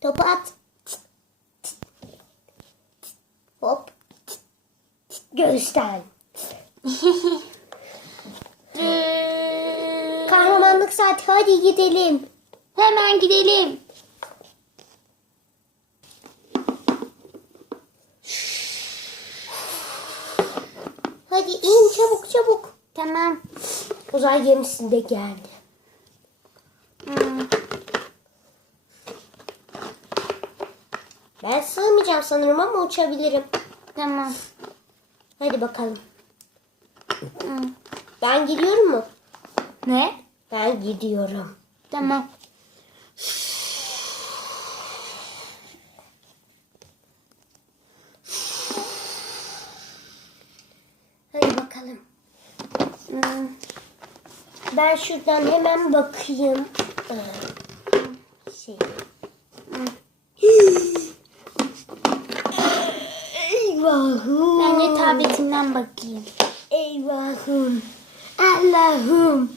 Topu at. Hop. Göğüsten. Kahramanlık saati hadi gidelim. Hemen gidelim. Hadi in çabuk çabuk. Tamam. Uzay gemisi de geldi. Ben sığmayacağım sanırım ama uçabilirim. Tamam. Hadi bakalım. Ben gidiyorum mu? Ne? Ben gidiyorum. Tamam. Hadi bakalım. Ben şuradan hemen bakayım. Ee, Şey. Eyvahım. Ben de tabletimden bakayım. Eyvahım. Allah'ım.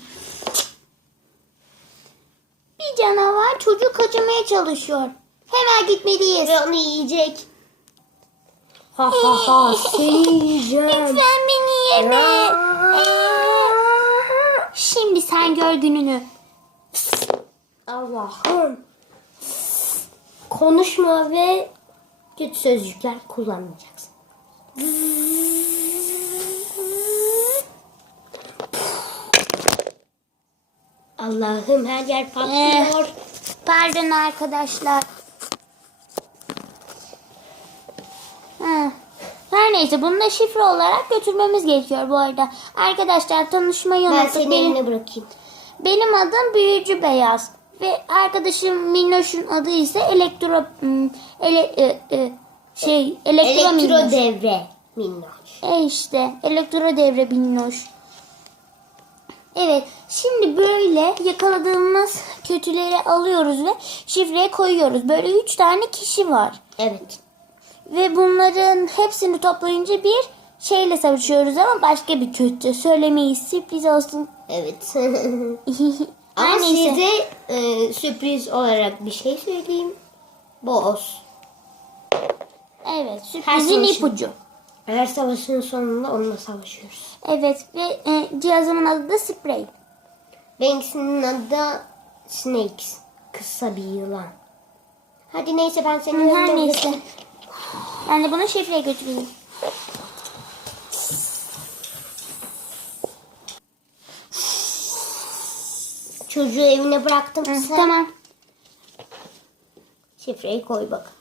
Bir canavar çocuğu kaçırmaya çalışıyor. Hemen gitmeliyiz. Ve onu yiyecek. Ha ha ha seni yiyeceğim. Lütfen beni yeme. Şimdi sen gör gününü. Allah'ım. Konuşma ve kötü sözcükler kullanmayacaksın. Allah'ım her yer patlıyor. Pardon arkadaşlar. Ha. Her neyse bunu da şifre olarak götürmemiz gerekiyor bu arada. Arkadaşlar tanışmayı ben unuttuk. seni Benim, eline bırakayım. benim adım Büyücü Beyaz. Ve arkadaşım Minnoş'un adı ise Elektro... hmm, Ele, e, e, şey, Elektro, Elektro Minnoş. devre. Minnoş. E işte elektro devre minnoş. Evet şimdi böyle yakaladığımız kötüleri alıyoruz ve şifreye koyuyoruz. Böyle üç tane kişi var. Evet. Ve bunların hepsini toplayınca bir şeyle savaşıyoruz ama başka bir kötü. Söylemeyiz sürpriz olsun. Evet. Ama neyse. size e, sürpriz olarak bir şey söyleyeyim. Boss. Evet sürprizin ipucu. Her savaşın sonunda onunla savaşıyoruz. Evet ve e, cihazımın adı da sprey. Benimkisinin adı da Snakes. Kısa bir yılan. Hadi neyse ben seni Her önce neyse. Ben de bunu şifreye götüreyim. Çocuğu evine bıraktım. Hı, Sen Tamam. Şifreyi koy bak.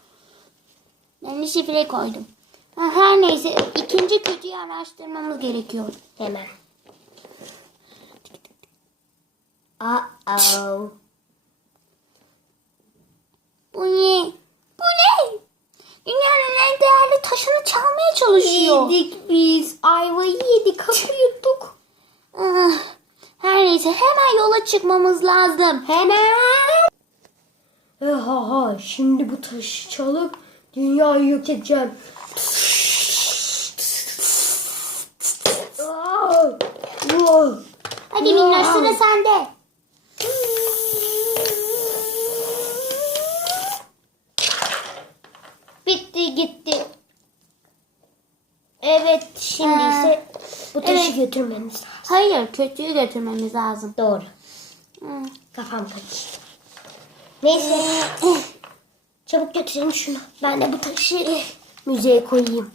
Ben de şifreyi koydum. Her neyse ikinci kötüyü araştırmamız gerekiyor. Hemen. Uh-oh. Bu ne? Bu ne? Dünyanın en değerli taşını çalmaya çalışıyor. Yedik biz. Ayvayı yedik. Kapı yuttuk. Ah, Her neyse hemen yola çıkmamız lazım. Hemen. E, ha ha şimdi bu taşı çalıp dünyayı yok edeceğim. Hadi Minnoş sıra sende. Bitti gitti. Evet şimdi Ha. ise bu taşı Evet. götürmemiz lazım. Hayır kötüyü götürmemiz lazım. Doğru. Hmm. Kafam karıştı. Neyse. Çabuk götürelim şunu. Ben de bu taşı müzeye koyayım.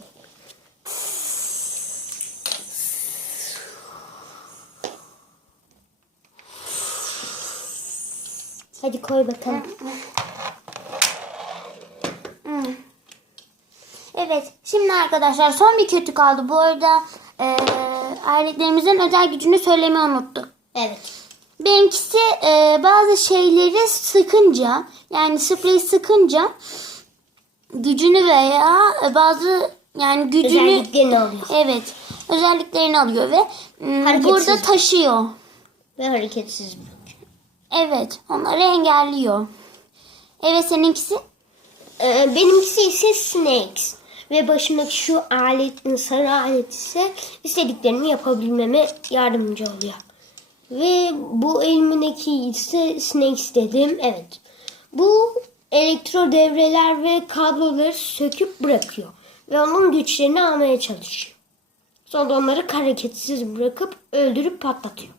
Hadi koy bakalım. Evet şimdi arkadaşlar son bir kötü kaldı. Bu arada eee aletlerimizin özel gücünü söylemeyi unuttuk. Evet. Benimkisi e, bazı şeyleri sıkınca yani sprey sıkınca gücünü veya bazı yani gücünü Özelliklerini alıyor. evet özelliklerini alıyor ve mm, Hareketsiz. burada taşıyor. Ve hareketsiz. Evet onları engelliyor. Evet seninkisi Ee, benimkisi ise Snakes. Ve başımdaki şu alet, sarı alet ise istediklerimi yapabilmeme yardımcı oluyor. Ve bu elimdeki ise Snakes dedim. Evet. Bu elektro devreler ve kabloları söküp bırakıyor. Ve onun güçlerini almaya çalışıyor. Sonra onları hareketsiz bırakıp öldürüp patlatıyor.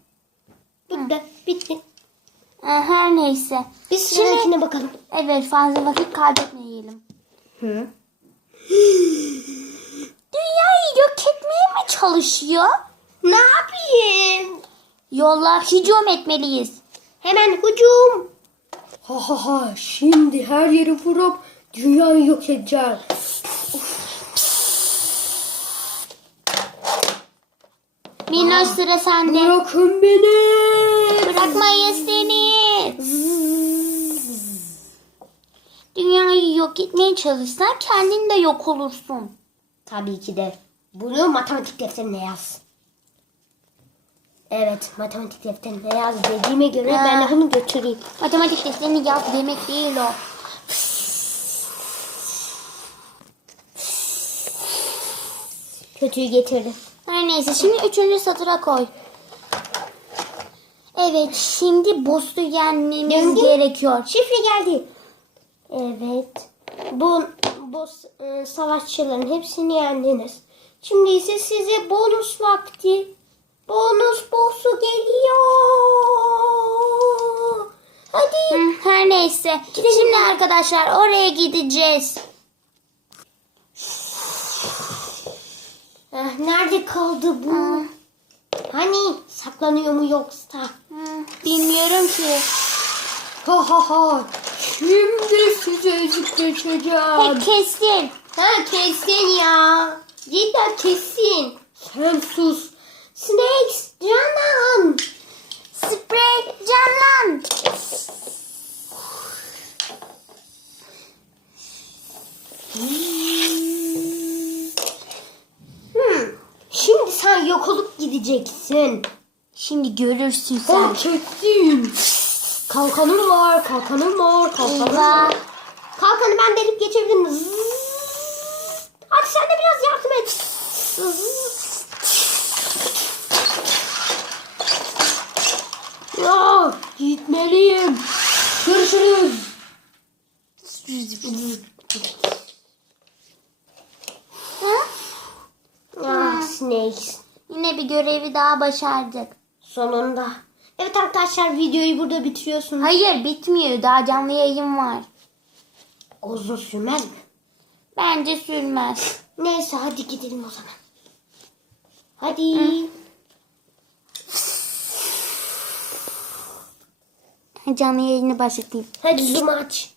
Bu da bitti. Ee, Her neyse. Biz Şimdi- sıradakine bakalım. Evet fazla vakit kaybetmeyelim. Hı. Dünyayı yok etmeye mi çalışıyor? Ne yapayım? Yolla hücum etmeliyiz. Hemen hücum. Ha ha ha şimdi her yeri vurup dünyayı yok edeceğim. Minnoş sıra sende. Bırakın beni. Bırakmayız seni. Dünyayı yok etmeye çalışsan kendin de yok olursun. Tabii ki de. Bunu matematik defterine yaz. Evet, matematik defterine yaz dediğime göre Ha. ben bunu götüreyim. Matematik derslerini yaz demek değil o. Kötüyü getirdim. Her neyse şimdi üçüncü satıra koy. Evet şimdi boss'u yenmemiz Geldi. gerekiyor. Şifre geldi. Evet. Bu, bu e, savaşçıların hepsini yendiniz. Şimdi ise size bonus vakti. Bonus boss'u geliyor. Hadi. Hı, Her neyse. Şimdi arkadaşlar oraya gideceğiz. Ah, nerede kaldı bu? Hani saklanıyor mu yoksa? Hı, Bilmiyorum ki. Ha ha ha. Şimdi size ezip geçeceğim. Hey, kestin. Ha kesin ya. Cidden kesin. Sen sus. Snakes canan. Sprey canlan. Hmm. Şimdi sen yok olup gideceksin. Şimdi görürsün Sen sen. kesin. Kalkanım var, kalkanım var, kalkanım var. Kalkanı ben delip geçebilirim. Hadi sen de biraz yardım et. Ya gitmeliyim. Görüşürüz. Ah Snakes. Yine bir görevi daha başardık. Sonunda. Evet arkadaşlar videoyu burada bitiriyorsunuz. Hayır bitmiyor. Daha canlı yayın var. Uzun sürmez mi? Bence sürmez. Neyse hadi gidelim o zaman. Hadi. Canlı yayını başlatayım. Hadi zoom aç.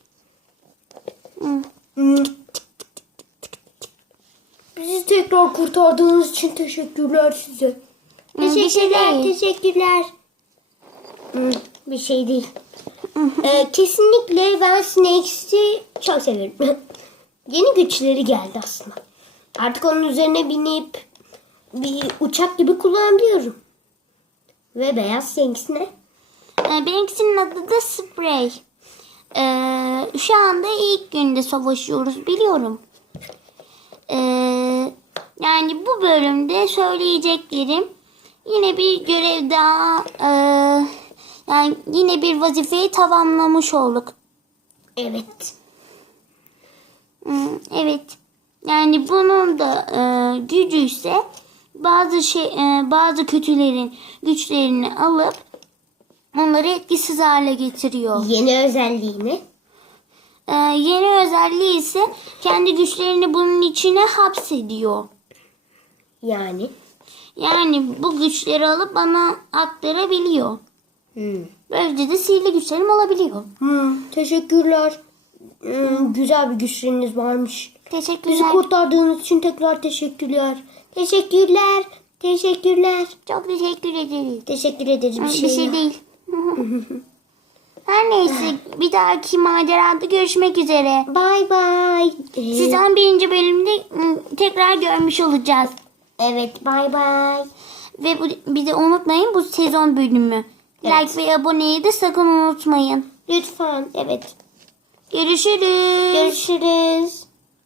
Bizi tekrar kurtardığınız için teşekkürler size. Şey Teşekkürler, teşekkürler. Bir şey değil. Ee, kesinlikle ben Snakes'i çok severim. Yeni güçleri geldi aslında. Artık onun üzerine binip bir uçak gibi kullanabiliyorum. Ve beyaz Snakes ne? Ee, benimkisinin adı da Spray. Ee, şu anda ilk günde savaşıyoruz biliyorum. Ee, yani bu bölümde söyleyeceklerim yine bir görev daha ee, yani yine bir vazifeyi tamamlamış olduk. Evet. Evet. Yani bunun da e, gücü ise bazı şey e, bazı kötülerin güçlerini alıp onları etkisiz hale getiriyor. Yeni özelliğini. E, yeni özelliği ise kendi güçlerini bunun içine hapsediyor. Yani. Yani bu güçleri alıp bana aktarabiliyor. Hmm. Böylece de sihirli güçlerim olabiliyor. Hmm, teşekkürler. Hmm, güzel bir güçleriniz varmış. Bizi Teşekkürler. kurtardığınız için tekrar teşekkürler. Teşekkürler. Teşekkürler. Çok teşekkür ederim. Teşekkür ederiz bir Bir şey. şey, yok. değil. Her neyse bir dahaki macerada görüşmek üzere. Bye bye. Ee, Siz 11. bölümde ım, tekrar görmüş olacağız. Evet bye bye. Ve bu, bir de unutmayın bu sezon bölümü. Evet. Like ve aboneyi de sakın unutmayın. Lütfen evet. Görüşürüz. Görüşürüz.